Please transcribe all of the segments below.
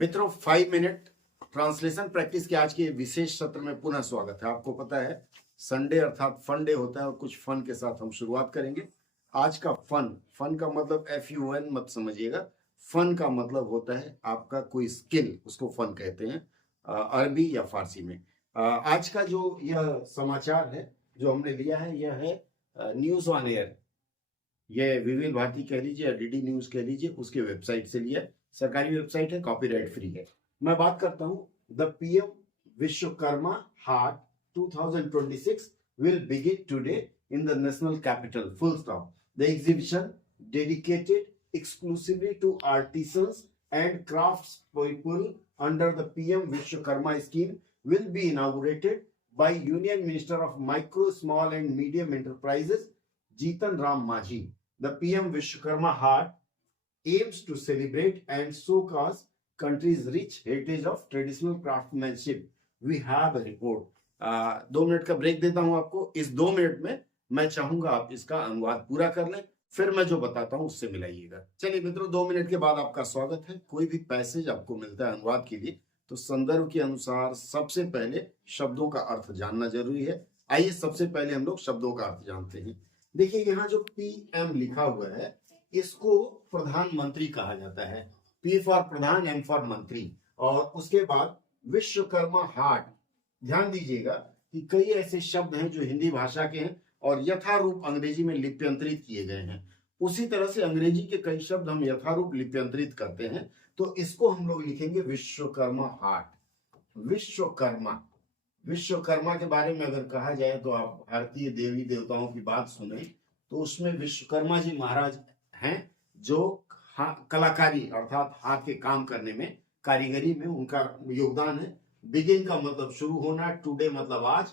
मित्रों 5 minute translation practice के आज के विशेष सत्र में पुनः स्वागत है। आपको पता है संडे अर्थात फन डे होता है और कुछ फन के साथ हम शुरुआत करेंगे। आज का फन का मतलब FUN मत समझिएगा। फन का मतलब होता है आपका कोई स्किल, उसको फन कहते हैं अरबी या फारसी में। आज का जो यह समाचार है जो हमने लिया है यह है न्यूज ऑन एयर। ये विविल भारती कह लीजिए या DD न्यूज कह लीजिए, उसके वेबसाइट से लिया। सरकारी वेबसाइट है, कॉपीराइट फ्री है। मैं बात करता हूं the PM Vishwakarma Haat 2026 will begin today in the national capital, full stop. The exhibition, dedicated exclusively to artisans and crafts people under the PM Vishwakarma scheme, will be inaugurated by Union Minister of Micro, Small and Medium Enterprises, Jitan Ram Majhi. The PM Vishwakarma Haat aims to celebrate and showcase country's rich heritage of traditional craftsmanship. We have a report. 2 minute का break देता हूं आपको। इस 2 minute में मैं चाहूंगा आप इसका अनुवाद पूरा कर लें, फिर मैं जो बताता हूं उससे मिलाइएगा। चलिए मित्रों, 2 मिनट के बाद आपका स्वागत है। कोई भी पैसेज आपको मिलता है अनुवाद के लिए तो संदर्भ के अनुसार सबसे पहले शब्दों का अर्थ जानना जरूरी है। आइए सबसे पहले हम लोग शब्दों का अर्थ जानते हैं। देखिए यहाँ जो PM लिखा हुआ है इसको प्रधानमंत्री कहा जाता है। P for Pradhan, M for मंत्री। और उसके बाद विश्वकर्मा हाट, ध्यान दीजिएगा कि कई ऐसे शब्द हैं जो हिंदी भाषा के हैं और यथारूप अंग्रेजी में लिप्यंतरित किए गए हैं। उसी तरह से अंग्रेजी के कई शब्द हम यथारूप लिप्यंतरित करते हैं, तो इसको हम लोग लिखेंगे विश्वकर्मा हाट। विश्वकर्मा के बारे में अगर कहा जाए तो आप भारतीय देवी देवताओं की बात सुने तो उसमें विश्वकर्मा जी महाराज हैं जो कलाकारी अर्थात हाथ के काम करने में, कारीगरी में उनका योगदान है। बिगिन का मतलब शुरू होना, टुडे मतलब आज।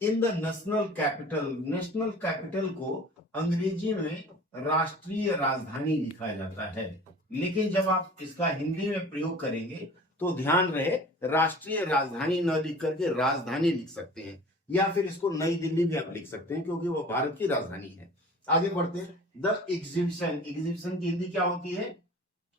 इन द नेशनल कैपिटल को अंग्रेजी में राष्ट्रीय राजधानी लिखा जाता है, लेकिन जब आप इसका हिंदी में प्रयोग करेंगे तो ध्यान रहे राष्ट्रीय राजधानी न लिख करके राजधानी लिख सकते हैं, या फिर इसको नई दिल्ली भी आप लिख सकते हैं क्योंकि वो भारत की राजधानी है। आगे बढ़ते हैं। द एग्जीबिशन की हिंदी क्या होती है?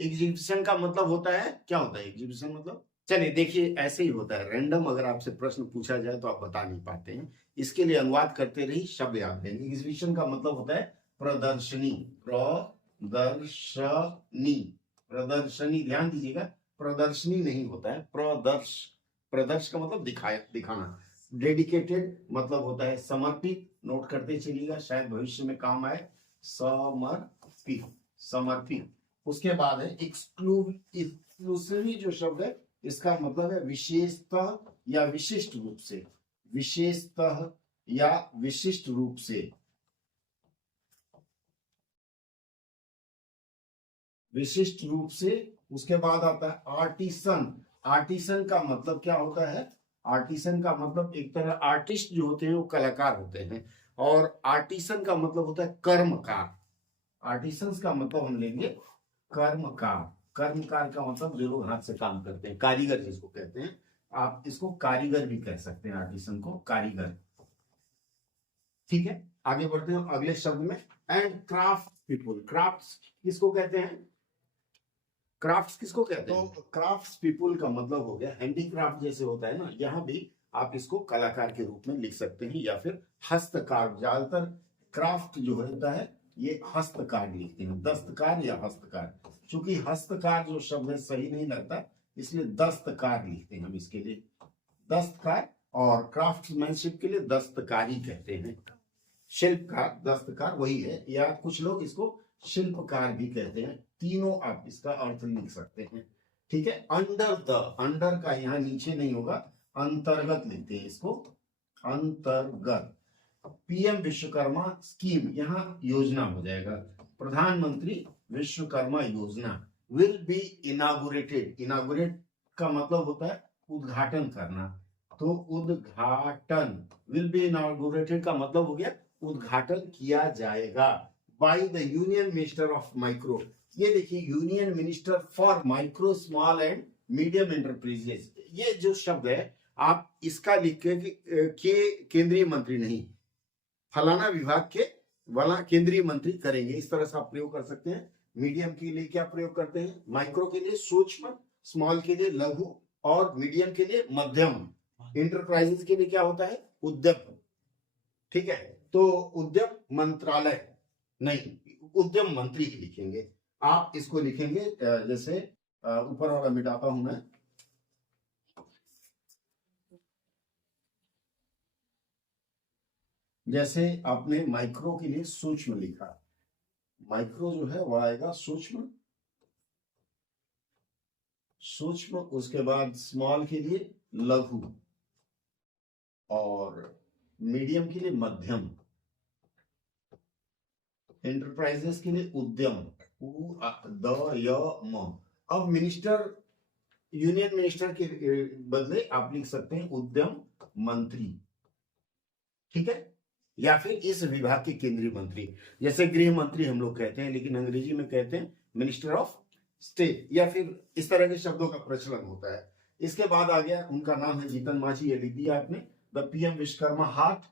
एग्जीबिशन का मतलब होता है, क्या होता है एग्जीबिशन मतलब? चलिए देखिए, ऐसे ही होता है रैंडम। अगर आपसे प्रश्न पूछा जाए तो आप बता नहीं पाते हैं, इसके लिए अनुवाद करते रहिए, शब्द याद रहेंगे। एग्जीबिशन का मतलब होता है प्रदर्शनी। प्रदर्शनी, ध्यान दीजिएगा, प्रदर्शनी नहीं होता है, प्रदर्श का मतलब दिखाना। डेडिकेटेड मतलब होता है समर्पित, नोट करते चलिएगा, शायद भविष्य में काम आए। समर्पित। उसके बाद है एक्सक्लूसिवली, जो शब्द है इसका मतलब है विशेषतः या विशिष्ट रूप से। विशेषतः या विशिष्ट रूप से। विशिष्ट रूप से। उसके बाद आता है आर्टिसन का मतलब क्या होता है? आर्टिसन का मतलब एक तरह आर्टिस्ट जो होते हैं वो कलाकार होते हैं, और आर्टिसन का मतलब होता है कर्मकार। आर्टिसंस का मतलब हम लेंगे कर्मकार का मतलब जो लोग हाथ से काम करते हैं, कारीगर जिसको कहते हैं। आप इसको कारीगर भी कह सकते हैं, आर्टिसन को कारीगर। ठीक है, आगे बढ़ते हैं अगले शब्द में। And craft people. क्राफ्ट्स किसको कहते हैं? तो क्राफ्ट्स पीपुल का मतलब हो गया हैंडीक्राफ्ट जैसे होता है ना, यहां भी आप इसको कलाकार के रूप में लिख सकते हैं, या फिर हस्तकार। ज्यादातर क्राफ्ट जो होता है ये हस्तकार लिखते हैं, दस्तकार या हस्तकार। चूंकि हस्तकार जो शब्द है सही नहीं लगता, इसलिए दस्तकार लिखते हैं हम इसके लिए, दस्तकार। और क्राफ्ट्समैनशिप के लिए दस्तकारी कहते हैं। शिल्पकार, दस्तकार वही है, या कुछ लोग इसको शिल्पकार भी कहते हैं। तीनों आप इसका अर्थ लिख सकते हैं। ठीक है। अंडर का यहाँ नीचे नहीं होगा, अंतर्गत लिखते हैं इसको, अंतर्गत। PM विश्वकर्मा स्कीम, यहाँ योजना हो जाएगा। प्रधानमंत्री विश्वकर्मा योजना विल बी इनागुरेटेड। इनागुरेट का मतलब होता है उद्घाटन करना, तो उद्घाटन। विल बी इनागुरेटेड का मतलब हो गया उद्घाटन किया जाएगा by the union minister of micro. ये देखिए, union minister for micro, small and medium enterprises. ये जो शब्द है आप इसका लिख के केंद्रीय मंत्री नहीं, फलाना विभाग के वाला केंद्रीय मंत्री करेंगे, इस तरह से आप प्रयोग कर सकते हैं। मीडियम के लिए क्या प्रयोग करते हैं? माइक्रो के लिए सूक्ष्म, स्मॉल के लिए लघु, और मीडियम के लिए मध्यम, इंटरप्राइजेस के लिए क्या होता है, उद्यम। ठीक है, तो उद्यम मंत्रालय नहीं, उद्यम मंत्री लिखेंगे। आप इसको लिखेंगे जैसे ऊपर वाला मिटाता हूं मैं, जैसे आपने माइक्रो के लिए सूक्ष्म लिखा, माइक्रो जो है वह आएगा सूक्ष्म, सूक्ष्म, उसके बाद स्मॉल के लिए लघु, और मीडियम के लिए मध्यम, एंटरप्राइजेस के लिए उद्यम, उ द य म। अब मिनिस्टर, यूनियन मिनिस्टर के बदले आप लिख सकते हैं उद्यम मंत्री। ठीक है, या फिर इस विभाग के केंद्रीय मंत्री, जैसे गृह मंत्री हम लोग कहते हैं, लेकिन अंग्रेजी में कहते हैं मिनिस्टर ऑफ स्टेट, या फिर इस तरह के शब्दों का प्रचलन होता है। इसके बाद आ गया, उनका नाम है जीतन मांझी, ये लिख दिया आपने। The PM Vishwakarma Haat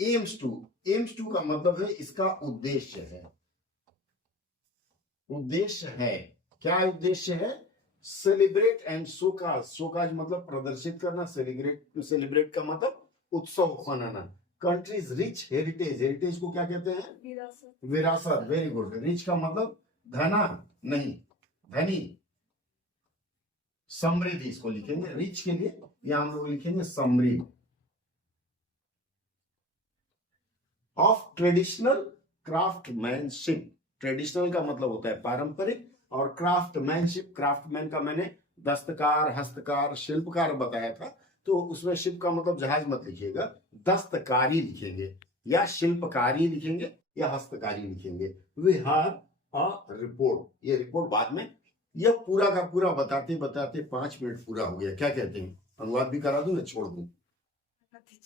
aims to, aims to का मतलब है इसका उद्देश्य है, उद्देश्य है, क्या उद्देश्य है, सेलिब्रेट एंड शोकाज, शोकाज मतलब प्रदर्शित करना, सेलिब्रेट, सेलिब्रेट का मतलब उत्सव मनाना। कंट्रीज रिच हेरिटेज, हेरिटेज को क्या कहते हैं, विरासत, विरासत, वेरी गुड। रिच का मतलब धना नहीं, धनी, समृद्धि, इसको लिखेंगे रिच के लिए, या हम लोग लिखेंगे समृद्ध। ऑफ ट्रेडिशनल क्राफ्टमैनशिप, ट्रेडिशनल का मतलब होता है पारंपरिक, और क्राफ्टमैनशिप, क्राफ्टमैन का मैंने दस्तकार, हस्तकार, शिल्पकार बताया था, तो उसमें शिप का मतलब जहाज मत लिखिएगा, दस्तकारी लिखेंगे, या शिल्पकारी लिखेंगे, या हस्तकारी लिखेंगे। वी हैव अ रिपोर्ट, ये रिपोर्ट बाद में, यह पूरा का पूरा बताते बताते 5 मिनट पूरा हो गया, क्या कहते हैं, अनुवाद भी करा दूं या छोड़ दूं?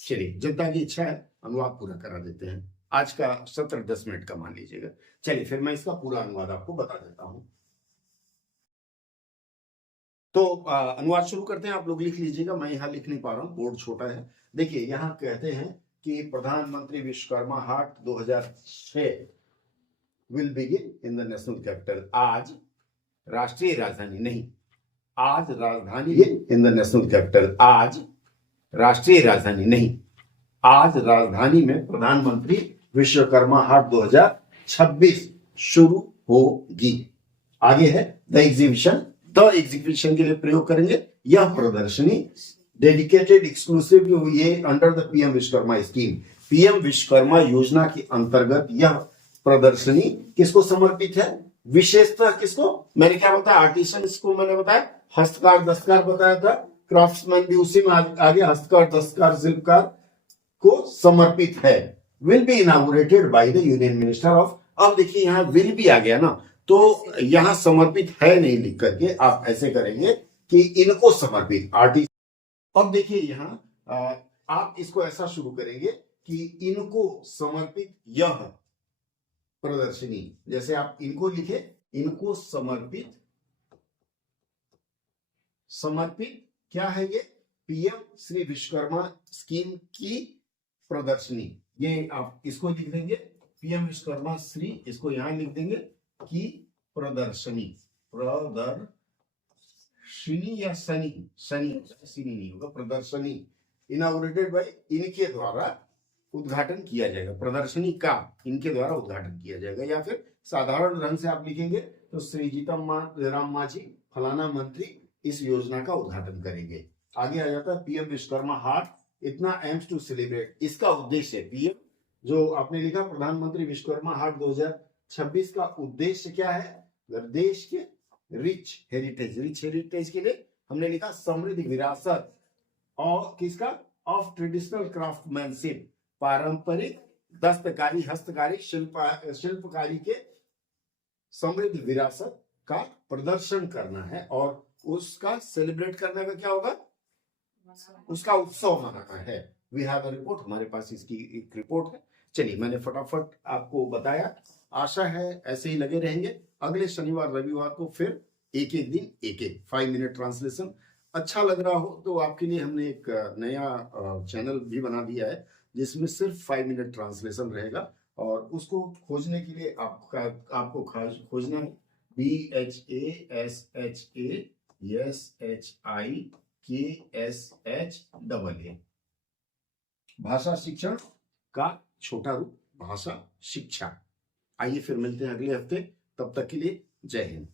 चलिए, जनता की इच्छा है, अनुवाद पूरा करा देते हैं। आज का सत्र 10 मिनट का मान लीजिएगा। चलिए फिर मैं इसका पूरा अनुवाद आपको बता देता हूं। तो अनुवाद शुरू करते हैं, आप लोग लिख लीजिएगा, मैं यहाँ लिख नहीं पा रहा हूँ, बोर्ड छोटा है। देखिए, यहाँ कहते हैं कि प्रधानमंत्री विश्वकर्मा हाट 2006 will begin in the national capital. आज राष्ट्रीय राजधानी नहीं, आज राजधानी इन द नेशनल कैपिटल, आज राष्ट्रीय राजधानी नहीं, आज राजधानी में प्रधानमंत्री विश्वकर्मा हाट 2026 शुरू होगी। आगे है द एग्जीबिशन, द एग्जीबिशन के लिए प्रयोग करेंगे, यह प्रदर्शनी डेडिकेटेड एक्सक्लूसिव, ये under the PM Vishwakarma scheme, PM Vishwakarma योजना के अंतर्गत यह प्रदर्शनी किसको समर्पित है, विशेषतः किसको, मैंने क्या बताया, आर्टिसन को मैंने बताया, हस्तकार दस्तकार बताया था, क्राफ्ट्समैन भी उसी में आगे, हस्तकार दस्तकार शिल्पकार को समर्पित है। Will be inaugurated by the union minister of, अब देखिए यहाँ विल भी आ गया ना, तो यहां समर्पित है नहीं लिख करके आप ऐसे करेंगे कि इनको समर्पित आर्टिस्ट। अब देखिए यहां आप इसको ऐसा शुरू करेंगे कि इनको समर्पित यह प्रदर्शनी, जैसे आप इनको लिखे, इनको समर्पित, समर्पित क्या है ये, पीएम श्री विश्वकर्मा स्कीम की प्रदर्शनी, ये आप इसको लिख देंगे, पीएम विश्वकर्मा श्री, इसको यहां लिख देंगे की प्रदर्शनी, प्रदर्शनी या शनि, शनि नहीं होगा, प्रदर्शनी इनॉग्रेटेड बाय, इनके द्वारा उद्घाटन किया जाएगा, प्रदर्शनी का इनके द्वारा उद्घाटन किया जाएगा। या फिर साधारण ढंग से आप लिखेंगे तो श्री जीतन राम मांझी फलाना मंत्री इस योजना का उद्घाटन करेंगे। आगे आ जाता है पीएम विश्वकर्मा हाट, इतना एम्स टू सेलिब्रेट, इसका उद्देश्य है, पीएम जो आपने लिखा प्रधानमंत्री विश्वकर्मा हाट 2026 का उद्देश्य क्या है, देश के रिच हेरिटेज, रिच हेरिटेज के लिए हमने लिखा समृद्ध विरासत, और किसका, ऑफ ट्रेडिशनल क्राफ्टमैनशिप, पारंपरिक दस्तकारी, हस्तकारी, शिल्पकारी के समृद्ध विरासत का प्रदर्शन करना है, और उसका सेलिब्रेट करने का क्या होगा, उसका उत्सव मनाना है। वी हैव अ रिपोर्ट, हमारे पास इसकी एक रिपोर्ट है। चलिए मैंने फटाफट आपको बताया, आशा है ऐसे ही लगे रहेंगे। अगले शनिवार रविवार को फिर एक एक दिन एक 5 मिनट ट्रांसलेशन। अच्छा लग रहा हो तो आपके लिए हमने एक नया चैनल भी बना दिया है जिसमें सिर्फ 5 मिनट ट्रांसलेशन रहेगा, और उसको खोजने के लिए आपको खोजना है BHASHA SHIKSHAA। भाषा शिक्षण का छोटा रूप भाषा शिक्षा। आइए फिर मिलते हैं अगले हफ्ते, तब तक के लिए जय हिंद।